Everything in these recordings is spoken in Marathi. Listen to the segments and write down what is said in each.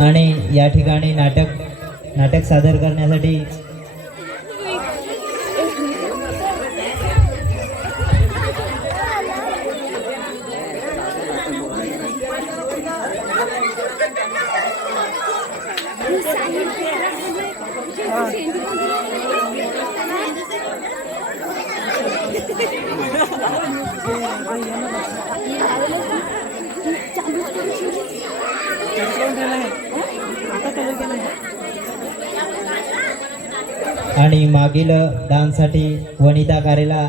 आणि या ठिकाणी नाटक सादर करण्यासाठी आणि मागील दानसाठी वनिता कारेला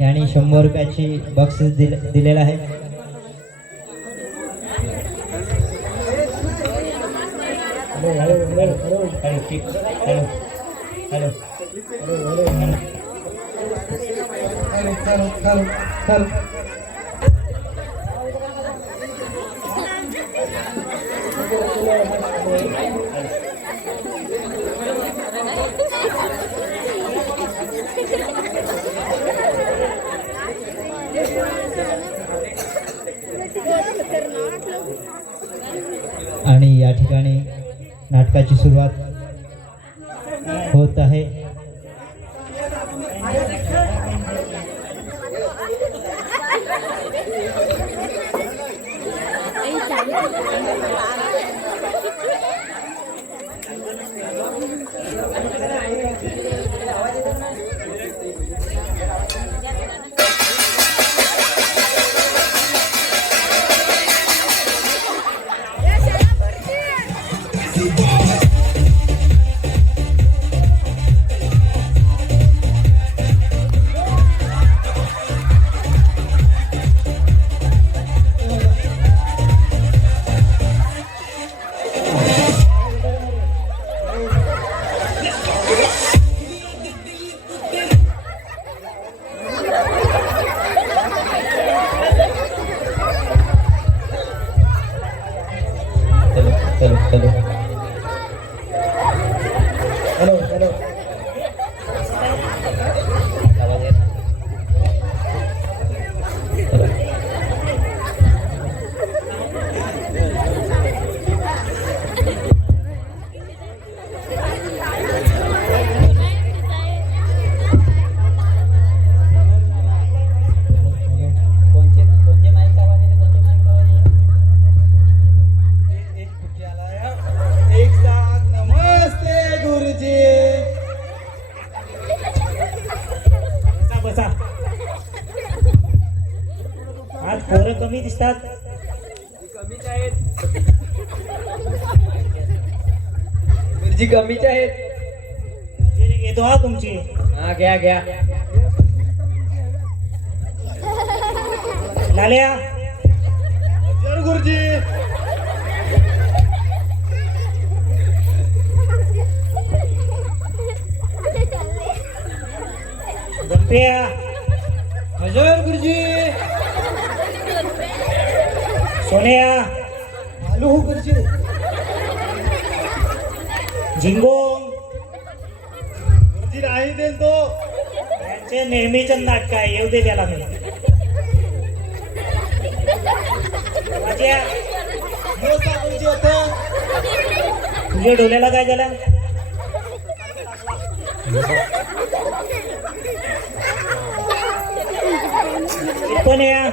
यांनी 100 रुपयाची बक्षीस दिलेलं आहे. आणि या ठिकाणी नाटकाची सुरुवात होत आहे. आज पोरं कमी दिसतात. गुरुजी कमीच आहेत. घेतो हा तुमची. हा घ्या घ्या. लाल्या गुरुजी गप्प्या हजर गुरुजी. सोन्या आलू गुरुजी. झिंगो गुरुजी नाही देल तो. यांचे नेहमीच नाटक आहे. येऊ दे त्याला मी. वाज्या, गुरुजी होतं. तुझ्या डोल्याला काय झालं? पण या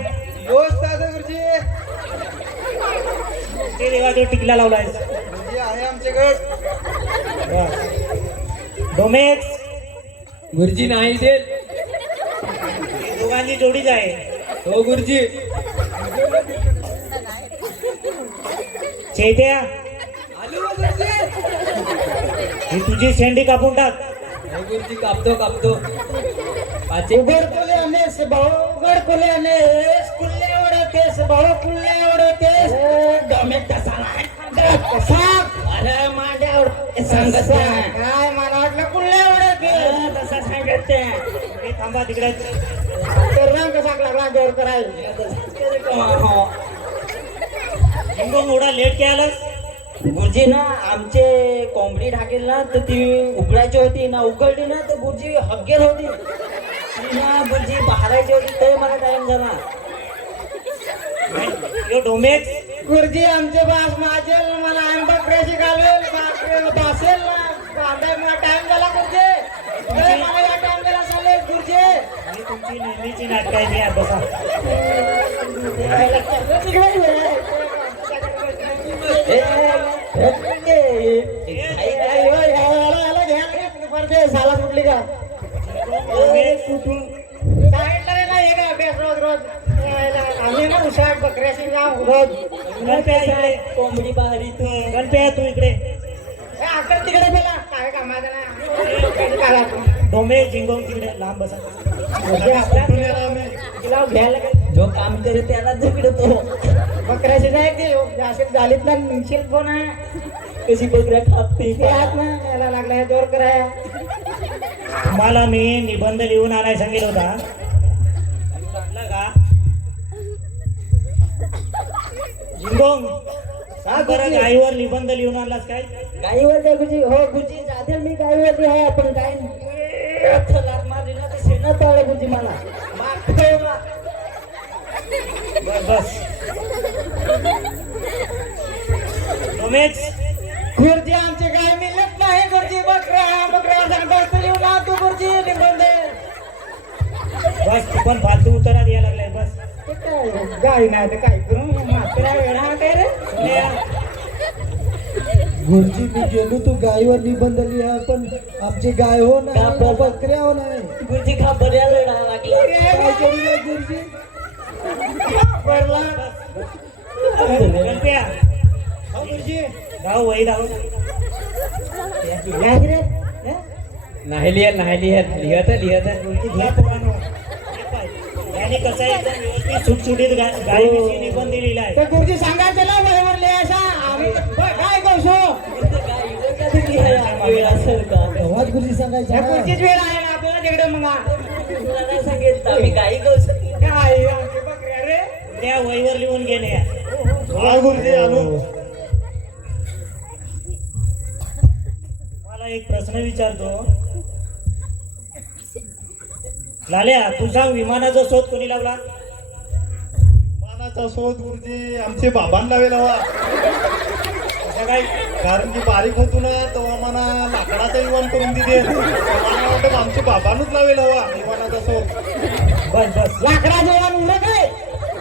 योच दादा गुरुजी. ते देवाजवळ टिकला लावलाय. गुरुजी आहे आमच्याकडे. डोमेक्स गुरुजी नाही देल. दोघांची जोडीच आहे. हो गुरुजी. चैत्या आलू गुरुजी. ही तुझी शेंडी कापून टाक. हो गुरुजी कापतो कापतो. उघड कोल्यानेस भाऊ, उघड कोल्यानेस, कुल्ले ओढतेस भाऊ, कुल्ले ओढतेस. डोमेक कसा कसा? अरे माझ्यावर सांगत काय? मला वाटलं कुल्ले ओढतेस. तसा सांगत ते. थांबा तिकडे. रंग कसा लागला जोर करायला. एवढा लेट काय आलास? गुरुजी ना आमचे कोंबडी ढाकेल ना तर ती उघडायची होती ना, उघडली ना तर गुरुजी हगेल होती. ती ना गुरुजी बाहेरायची होती ते मला टाइम झाला. यो डोमेक्स गुरुजी आमचे बास माझेल मला आम बकऱ्याशी घालेल बासेल टाइम झाला गुरुजी मला या टाइम झाला चालेल गुरुजी आणि तुमची नेहमीची नाटक आहे मी आता बसा. साला कुठली का डोमेक्स सांगितलं नाही का अभ्यास रोज रोज आम्ही ना उशाट बकऱ्याशी जाऊ रोज गणप्या इकडे कोंबडी बाहेर इथून गणप्या तू इकडे अक्कल तिकडे गेला काय कामाचं ना डोमेक्स झिंगोंग तिकडे लांब बसा. तिला घ्यायला जो काम करे त्याला तिकडे तो बकऱ्याशी नाही की असे झालीत ना निश्चित कोण आहे कशी बकऱ्या खाते ते हात ना यायला लागलाय जोर कराय तुम्हाला मी निबंध लिहून आणाय सांगितलं होता आणला का झिंगोंग सांग बरं गाईवर निबंध लिहून आणलास काय गाईवर काय गुरुजी हो गुरुजी जाते मी गाईवरती आहे पण काय लात मारली ना तर शेणात पाळलं गुरुजी मला मागतो ना. बस बस डोमेक्स गुरुजी आमचे गाय मिळत नाही गुरुजी बकऱ्या सांगतो येऊ ना तू गुरुजी निबंध बस तू पण फालतू उत्तरात यायला लागलाय बस. ते काय गाय नाही तर काय करू मात्रा वेळा काय रे सोन्या, गुरुजी मी गेलो तू गायीवर निबंध लिहा पण आमची गाय हो नाही बकऱ्या हो नाही गुरुजी खा बऱ्या वेळा लागला काय करू ना गुरुजी पडला गणप्या हो गुरुजी धाव वही धाव. काय रे नाही लिहत गुरुजी घ्या पोरांनो. हे पाय, याने कसं आहे एकदम व्यवस्थित सुटसुटीत गायीविषयी निबंध लिहिलाय. तर गुरुजी सांगायचं ना वयवर लिहायचा आम्ही काय करतो वेळ असेल का तेव्हाच गुरुजी सांगायचं या ना. गुरुजीच वेळ आहे ना आपल्याला तिकडे मग तुला नाही सांगितलं आम्ही गाई गहू काय आमची बकऱ्या रे त्या वहीवर लिहून घेणे या. गुरुजी आलो मला एक प्रश्न विचारतो लाल्या तू सांग विमानाचा शोध कोणी लावला विमानाचा शोध गुरुजी आमचे बाबांना लावेल हवा असं काय कारण की बारीक होतो ना तेव्हा मला लाकडाचा विमान करून दिले मला वाटतं आमचे बाबांनाच लावेल हवा विमानाचा शोध बस बस लाकडा जेवण उडत काय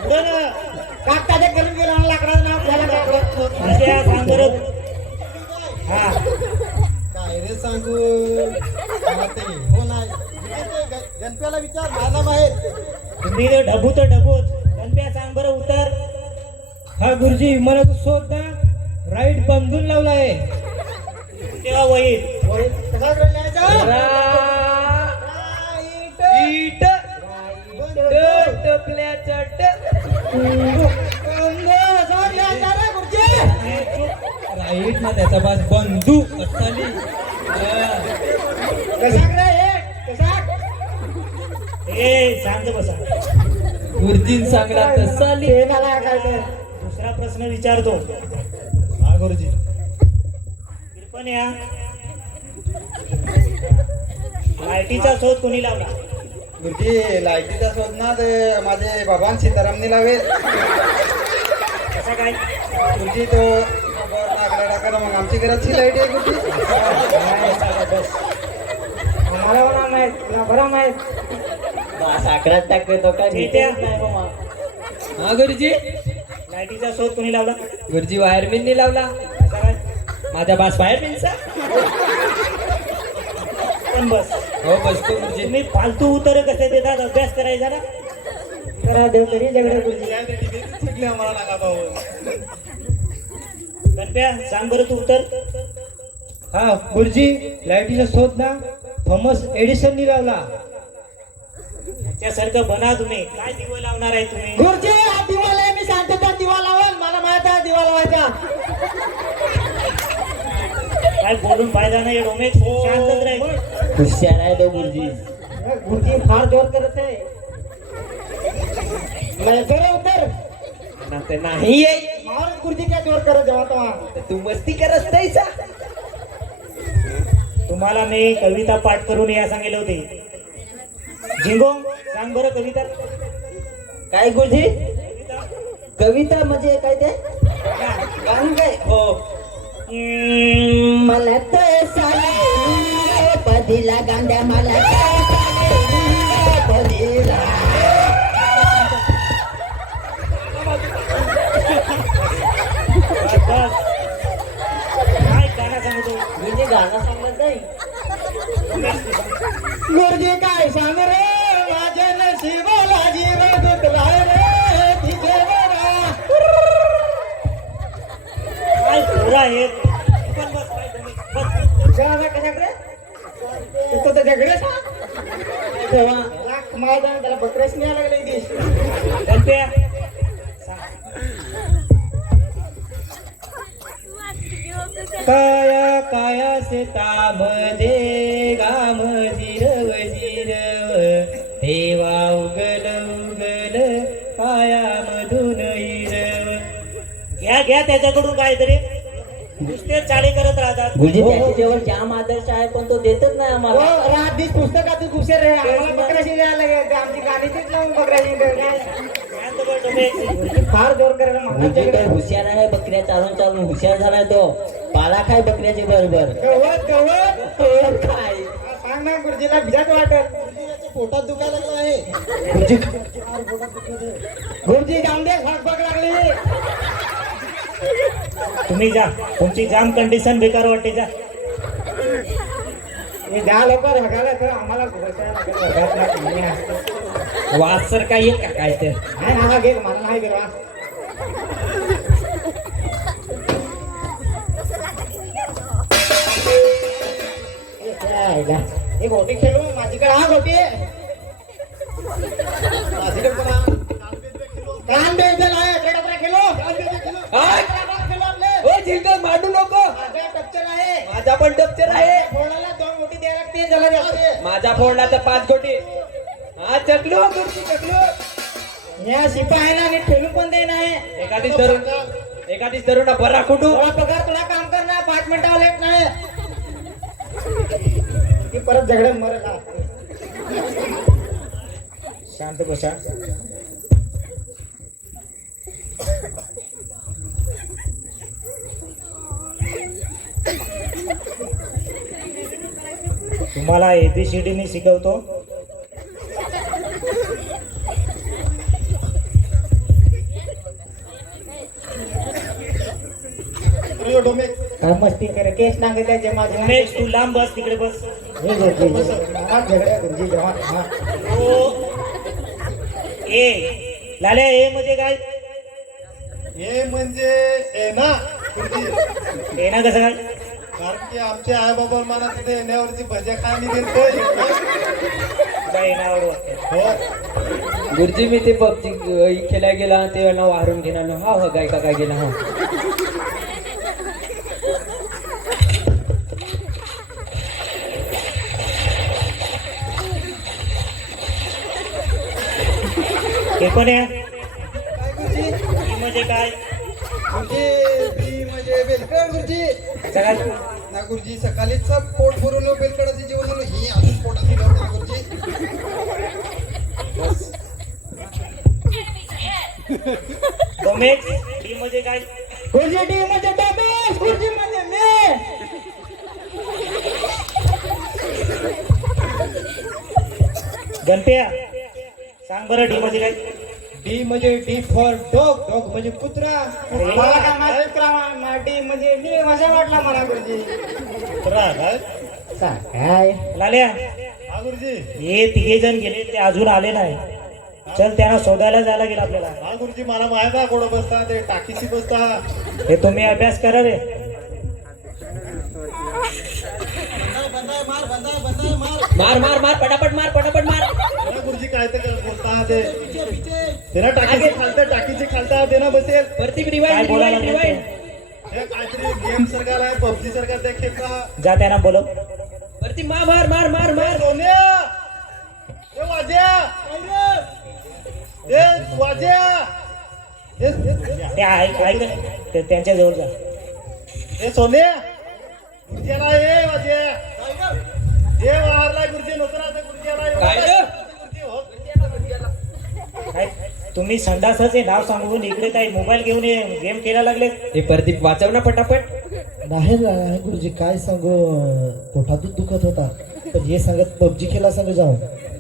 पुढे ना कागदाचे करून गेलो आणि लाकडाचं नाव आपल्याला लाकडं अशा सांग बरं. हा काय रे सांगू मला ते हो नाही गणप्याला विचार मला माहित तुम्ही तर ढबू तर ढबूच गणप्या सांग बरं उत्तर. हा गुरुजी विमानाचा शोध ना राईट बांधून लावला आहे. तेव्हा वही कसा करून लिहायचं? ईट टपल्याचा असं लिहायचं रे गुरुजी. राईट ना त्याचा पास बंदूक असताली. कसा रे हे? कसा? ए शांत बसा. गुरुजीन सांगला तसा लिह. ते मला काय ते? दुसरा प्रश्न विचारतो. हा गुरुजी पण या लाईटीचा शोध कोणी लावला गुरुजी लाईटीचा शोध ना ते माझे बाबां सीतारामने लावेल कसा काय गुरुजी तो लागला टाका मग आमच्या घराची लाईट आहे गुरुजी आम्हाला म्हणा माहित तुला बरं माहित बस आकड्यात टाकतो तो काय ठीक आहे. भीतीच नाही बाबा. हा गुरुजी लाईटीचा शोध कोणी लावला गुरुजी वायरमॅननी लावला. कसा काय माझा बास वायरमॅनचा. पण बस हो बसतो गुरुजी. तुम्ही फालतू उत्तर कसे देतात अभ्यास करायचा ना. करा देव तरी झगडा गुरुजी शिकले आम्हाला लागा भाऊ गणप्या सांग बरं तू उत्तर. हा गुरुजी लाईटीचा शोध ना थॉमस एडिसननी लावला. त्यासारखं बना तुम्ही काय दिवं लावणार आहे तुम्ही. गुरुजी हा दिवाला आहे मी सांगतो पण दिवा लावल मला माहित आहे दिवा लावायचा काय बोलून फायदा नाही डोमे शांतच राहील. हुशार आहे तो गुरुजी गुरुजी फार जोर करत आहे मला जोर उत्तर ना ते नाही आहे. मार गुरुजी काय जोर करत जेव्हा तेव्हा तर तू मस्ती करत नाहीसा. तुम्हाला मी कविता पाठ करून या सांगितले होते. झिंगो सांग बरं कविता. काय गुरुजी कविता म्हणजे काय ते गाणं काय हो मला तर साले पदीला गांड्या मला तर साले पदीला बस. काय गाणं सांगतो म्हणजे गाणं सांगत नाही गुरुजी काय सांग रे माझ्या नशिबाला जीव गुतलाय रे तिथे बरा. काय पोरं आहेत पण बस काय तुम्ही बस. गाणं कशाकडे तो त्याच्याकडे तेव्हा लाख मायदान त्याला बकरेच न्याय लागले देश. गणप्या काया काया से तामध्ये गाम जिरव जिरव देवा उगल उगल पाया मधून हिरव. घ्या घ्या त्याच्याकडून काहीतरी नुसते चाळे करत राहतात गुरुजी त्याच्या जवळ जाम आदर्श आहे पण तो देतच नाही हो, आम्हाला रात दिस पुस्तकातून दुसरे रे आम्हाला बकऱ्याशी द्यायला लागेल आमची गाडीचीच लावून बकऱ्याशी शांत बस तुम्ही. फार जोर करायला गुरुजी काय हुशार आहे बकऱ्या चालून चालून हुशार झालाय तो पाला खाय बकऱ्याचे बरोबर गवत गवत काय सांग ना गुरुजीला भिजात वाटत. याच्या पोटात दुखायला लागलं आहे. गुरुजी जाऊन दे फक लागली. तुम्ही जा तुमची जाम कंडिशन बेकार वाटते जा मी द्या लवकर हगायला तर आम्हाला बसायला लागेल. हगायला नाही आहे. वास सर काय येत का काय ते नाही ना घे मला नाही गेला. एक गोटी खेळू माझीकडे हा गोटी माझ्याकडे पण हा. कान द्यायचं नाही एकडे खेळू ओ जिंकल मांडू नको. माझा टप्चर आहे माझा पण डबचर आहे. फोडाला 2 गोटी द्यायला लागते जला जाते. माझा फोडला तर 5 गोटी. हा चकलो गुरुजी चकलो. या शिपाई ना आणि ठेलू पण दे नाही. एखादी धरून बरा कुठू. थोडा पगार तुला काम करणार 5 मिनिटं लेट नाही ती परत झगड्यात मरला. शांत बसा. तुम्हाला ABCD मी शिकवतो अरे डोमे काय मस्ती करे केस नांगे त्याचे माझे नेक्स्ट तू लांब बस तिकडे बस झगड्या गुरुजी जेव्हा हा. ए लाल्या ए म्हणजे काय हे म्हणजे ए ना गुरुजी. ए ना कसं काय कारण की आमचे आई बाबा मला तिथे येण्यावरची भज्या काय नाही देत. तुझ्या येण्यावर वाटतं हो गुरुजी मी ते पबजी खेळायला गेला ते नाव हारून घेणार हा हा गायका काय गेला हा. हे पण आहे काय गुरुजी? ही म्हणजे काय गुरुजी बी म्हणजे बेलकड गुरुजी. कसं काय ना गुरुजी सकाळीच पोट भरून बेलकडाचे जेवण झालं ही अजून पोटात गेलं होतं गुरुजी. डोमेक्स डी म्हणजे काय गुरुजी डी म्हणजे डबेस गुरुजी म्हणजे मी. गणप्या सांग बरं डी म्हणजे काय डी म्हणजे डी फॉर डॉग. डॉग म्हणजे कुत्रा. मला काय माहित करा डी म्हणजे मी मजा वाटला मला गुरुजी. कुत्रा काय काय लाल्या हा गुरुजी. हे 3 जण गेले ते अजून आले नाही चल त्यांना शोधायला जायला गेलं आपल्याला हा गुरुजी मला माहित आहे कोण बसता ते टाकीशी बसता. हे तुम्ही अभ्यास करा रे बंदाय मार मार मार मार पटापट मार पटापट मार. हा गुरुजी काय ते बोलता ते पिचे पिचे. तेना टाकीची खालता देना बसेल. प्रतीक काय रिवाइंड बोलायला रिवाइंड लागले रिवाइंड. हे काहीतरी गेम सरकार आहे पबजी सरकार त्या खेळता. जा त्यांना बोलव प्रतीक मार मार मार मार मार. सोन्या हे वाज्या हे वाज्या ते ऐक ते त्यांच्या जवळ जा हे सोन्या गुरुजीला हे वाज्या हे वाहरला गुरुजी नोकरा गुरुजीला काय रे? गुरुजी हो काय तुम्ही संडासाचे नाव सांगून इकडे काही मोबाईल घेऊन गेम खेळायला लागले. हे प्रदीप वाचव ना पटापट. बाहेर गुरुजी काय सांगू, पोटातच दुखत होता, पण हे सांगत पबजी खेळा सांग जाऊ.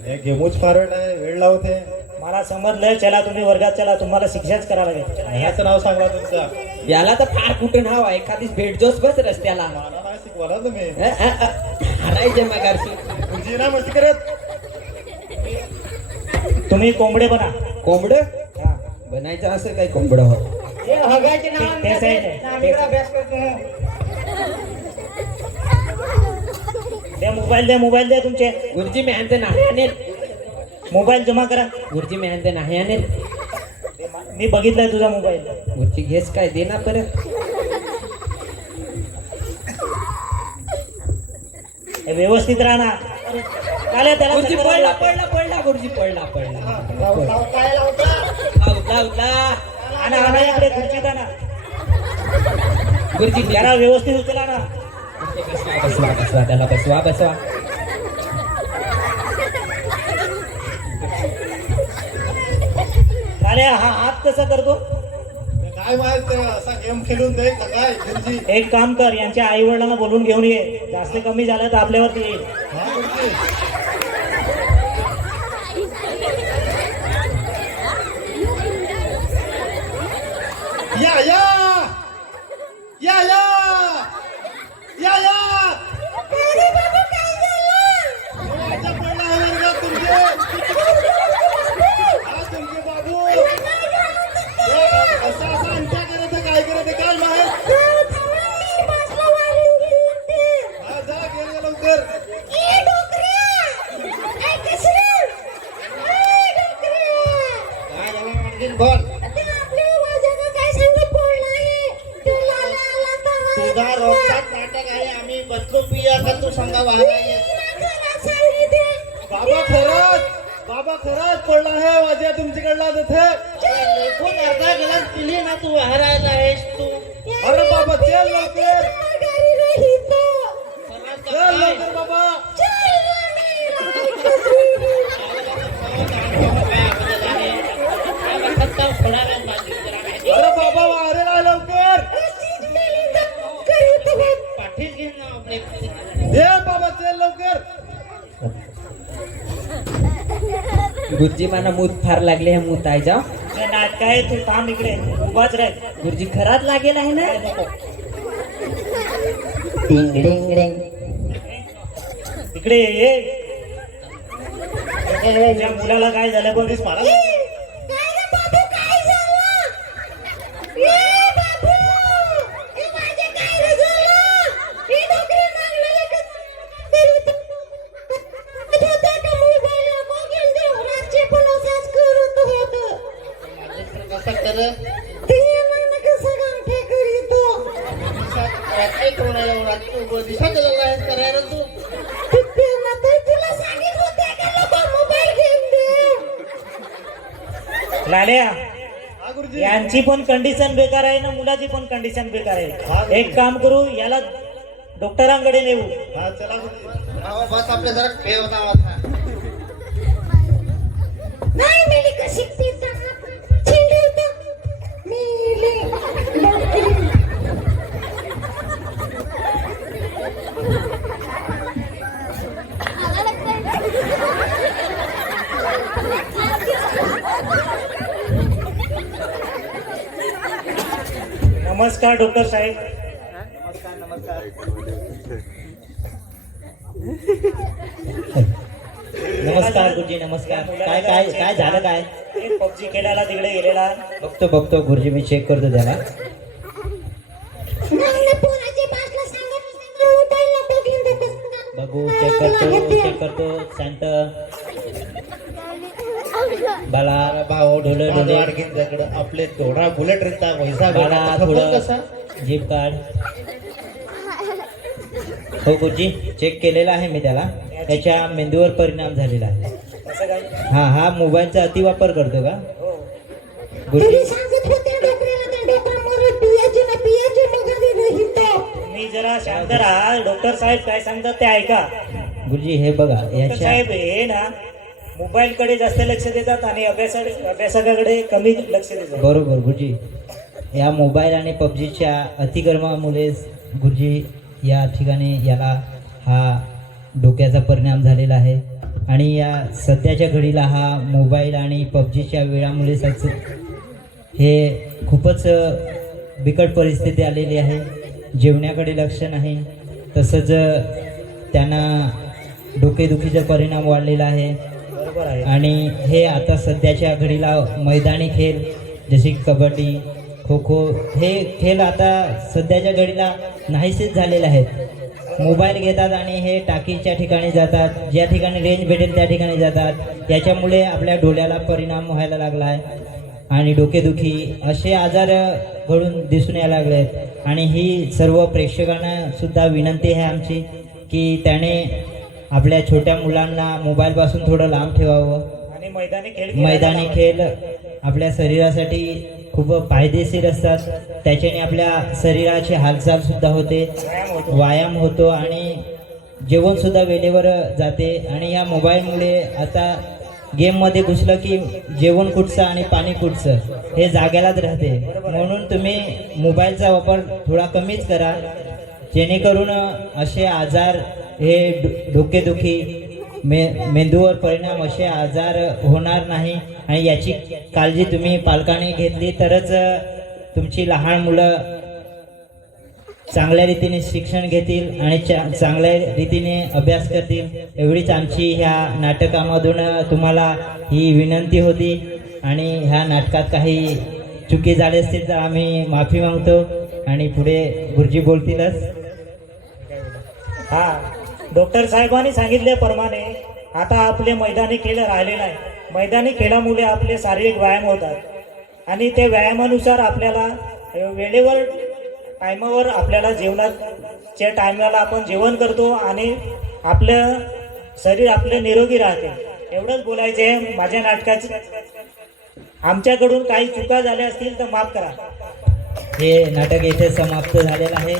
हे गेमूच फारट आहे, वेळ लावते. मला समजलं, चला तुम्ही वर्गात चला, तुम्हाला शिक्षाच करावं लागेल. चला, या. ह्याचं नाव सांगा तुमचं. याला तर फार कुठं नाव आहे, एखादी भेटजोस बस रस्त्याला. मला नाही शिकवाला तुम्ही. हरायचे मगारशी. तुझी ना मस्ती करत. तुम्ही कोंबडे बना. कोंबड हा. बनायचं असं काय कोंबड होत. हे हगायचे नाव ते साईड आहे. आम्ही इकडे अभ्यास करतो. द्या मोबाईल द्या तुमचे. गुरुजी मेहनत नाही आणेल. मोबाईल जमा करा. गुरुजी मेहनत नाही आणेल. मी बघितलाय तुझा मोबाईल. गुरुजी घेस काय दे ना परत. हे व्यवस्थित राहा ना. चालेल, त्याला गुरुजी चक्कर पडला लागते. पडला गुरुजी पडला. काय लावता उठला उठला. आणा इकडे खुर्चीत आणा. गुरुजी जरा व्यवस्थित उचला ना. बसवा त्याला बसवा. चालेल, हा हात कसा करतो. काय माहित असा गेम खेळून दे का काय गुरुजी. एक काम कर, यांच्या आई वडिलांना बोलून घेऊन ये. जास्त कमी झालं तर आपल्यावरती येईल. हा गुरुजी. या या या या या या याच्या पडला आहे वर्गात तुमचे. हा तुमचे बाबू. असं अंत्या करत काय करत काय माहित. हा जा गेले लवकर. काय झालं आणखीन बोल. तुझा रोजचाच नाटक आहे. आम्ही बसलो पिया का तू सांगा वाहना. बाबा खरंच पडला आहे वाजा तुमच्याकडला तिथे. अर्धा गिलास पिली ना तू हरायला आहेस तू. अरे बाबा चल लवकर. चल लवकर बाबा. अरे बाबा वारे लवकर. पाठीत घे ना आपले. दे बाबा चल लवकर. गुरुजी मला मूत फार लागले हे मूत आहे जा. हे नाटक आहे, तू थांब इकडे उभाच राह. गुरुजी खरात लागेल आहे ना. इकडे ये. त्या मुलाला काय झालं बघ. मला कसं कर दिशा दिलेला आहे करायला तू. लाल्या, हा गुरुजी. यांची पण कंडिशन बेकार आहे ना, मुलाची पण कंडिशन बेकार आहे. एक काम करू, याला डॉक्टरांकडे नेऊ. हा चला गुरुजी. बस आपल्या जरा खेळ होता. नमस्कार डॉक्टर साहेब. नमस्कार गुरुजी नमस्कार. काय काय काय झालं काय. पबजी खेळायला तिकडे गेलेला. बघतो गुरुजी मी चेक करतो त्याला. बघू चेक करतो शांत. बाला भाऊ ढोले ढोले आणखीन त्याकडं आपले थोडा बुलेट रिक्षा पैसा बाला भेटला कसा. थोडं जीप काढ. हो गुरुजी चेक केलेला आहे मी त्याला. त्याच्या मेंदूवर परिणाम झालेला आहे. असं काय. हा मोबाईलचा अतिवापर करतो का हो. गुरुजी. तुम्ही जरा शांत राहा. डॉक्टर साहेब काय सांगतात ते ऐका. गुरुजी हे बघा डॉक्टर याच्या साहेब हे ना, मोबाईलकडे जास्त लक्ष देतात आणि अभ्यासाकडे कमी लक्ष देतात. बरोबर गुरुजी. या मोबाईल आणि पबजीच्या अतिक्रमणामुळे गुरुजी या ठिकाणी याला हा डोक्याचा परिणाम झालेला आहे. आणि या सध्याच्या घडीला हा मोबाईल आणि पबजीच्या वेळामुळे हे खूपच बिकट परिस्थिती आलेली आहे. जेवण्याकडे लक्ष नाही, तसंच त्यांना डोकेदुखीचा परिणाम वाढलेला आहे. बरोबर आहे. आणि हे आता सध्याच्या घडीला मैदानी खेळ जसे की कबड्डी, खो खो हे खेळ आता सध्याच्या घडीला नाहीसेच झालेले आहेत. मोबाईल घेतात आणि हे टाकीच्या ठिकाणी जातात, ज्या ठिकाणी रेंज भेटेल त्या ठिकाणी जातात. याच्यामुळे आपल्या डोळ्याला परिणाम व्हायला लागला आहे आणि डोकेदुखी असे आजार घडून दिसून यायला लागले आहेत. आणि ही सर्व प्रेक्षकांना सुद्धा विनंती आहे आमची की त्याने आपल्या छोट्या मुलांना मोबाईलपासून थोडं लांब ठेवावं. आणि मैदानी खेळ आपल्या शरीरासाठी खूप फायदेशीर असतात. त्याच्याने आपल्या शरीराची हालचाल सुद्धा होते, व्यायाम होतो आणि जेवण सुद्धा वेळेवर जाते. आणि या मोबाईलमुळे आता गेममध्ये घुसलं की जेवण कुठचं आणि पाणी कुठचं हे जाग्यालाच राहते. म्हणून तुम्ही मोबाईलचा वापर थोडा कमीच करा, जेणेकरून असे आजार हे डोकेदुखी मेंदूवर परिणाम असे आजार होणार नाही. आणि याची काळजी तुम्ही पालकांनी घेतली तरच तुमची लहान मुलं चांगल्या रीतीने शिक्षण घेतील आणि चांगल्या रीतीने अभ्यास करतील. एवढीच आमची ह्या नाटकामधून तुम्हाला ही विनंती होती. आणि ह्या नाटकात काही चुकी झाली असतील तर आम्ही माफी मागतो आणि पुढे गुरुजी बोलतीलच. हा, डॉक्टर साहेबांनी सांगितल्याप्रमाणे आता आपले मैदानी खेळ राहिले नाही. मैदानी खेळामुळे आपले शारीरिक व्यायाम होतात आणि त्या व्यायामानुसार आपल्याला वेळेवर टायमावर आपल्याला जेवणाच्या टायमाला आपण जेवण करतो आणि आपलं शरीर आपले निरोगी राहते. एवढंच बोलायचं आहे. माझ्या नाटकाचे आमच्याकडून काही चुका झाल्या असतील तर माफ करा. हे नाटक येथे समाप्त झालेलं आहे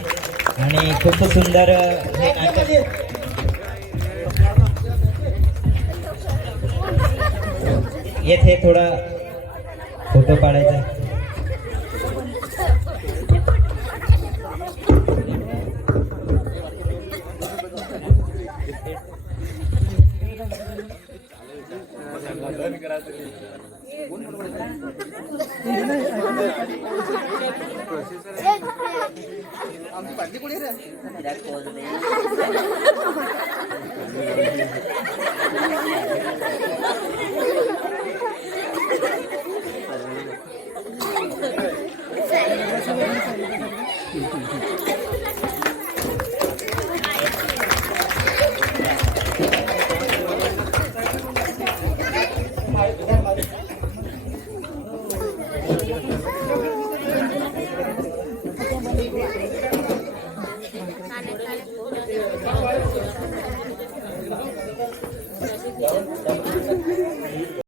आणि खूप सुंदर हे नाटक. येथे थोडा फोटो काढायचा. खाने